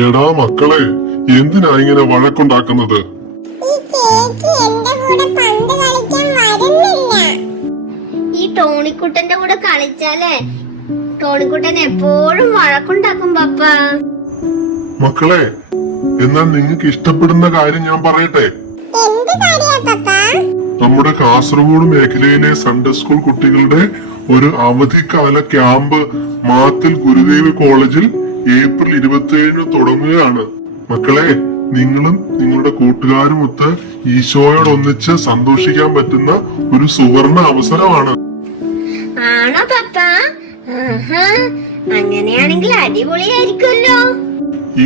എടാ മക്കളെ, എന്തിനാ ഇങ്ങനെ വഴക്കുണ്ടാക്കുന്നത്? ഈ ടോണിക്കുട്ടന്റെ കൂടെ കളിച്ചാലേ ടോണിക്കുട്ടൻ എപ്പോഴും വഴക്കുണ്ടാക്കും പപ്പ. മക്കളെ, എന്നാൽ നിങ്ങൾക്ക് ഇഷ്ടപ്പെടുന്ന കാര്യം ഞാൻ പറയട്ടെ. നമ്മുടെ കാസർഗോഡ് മേഖലയിലെ സൺഡേ സ്കൂൾ കുട്ടികളുടെ ഒരു അവധിക്കാല ക്യാമ്പ് മാത്തിൽ ഗുരുദേവ് കോളേജിൽ ഏപ്രിൽ 27 തുടങ്ങുകയാണ്. മക്കളെ, നിങ്ങളും നിങ്ങളുടെ കൂട്ടുകാരുമൊത്ത് ഈശോയോടൊന്നിച്ച് സന്തോഷിക്കാൻ പറ്റുന്ന ഒരു സുവർണ അവസരമാണ്. ആണോ പപ്പ? അങ്ങനെയാണെങ്കിൽ അടിപൊളിയായിരിക്കുമല്ലോ.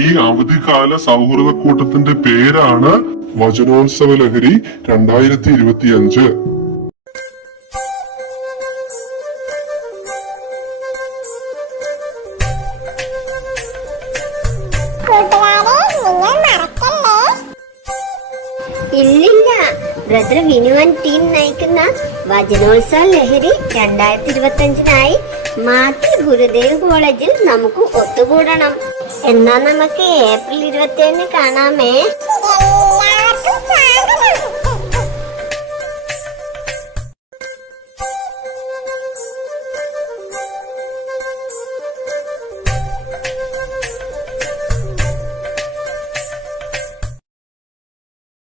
ഈ അവധിക്കാല സൗഹൃദ കൂട്ടത്തിന്റെ പേരാണ് വചനോത്സവ ലഹരി 2025. ഇല്ലില്ല, ബ്രദർ വിനുവൻ ടീം നയിക്കുന്ന വചനോത്സവ ലഹരി 2025 മാത്തിൽ ഗുരുദേവ് കോളേജിൽ നമുക്ക് ഒത്തുകൂടണം. എന്നാ നമുക്ക് ഏപ്രിൽ 27 കാണാമേ.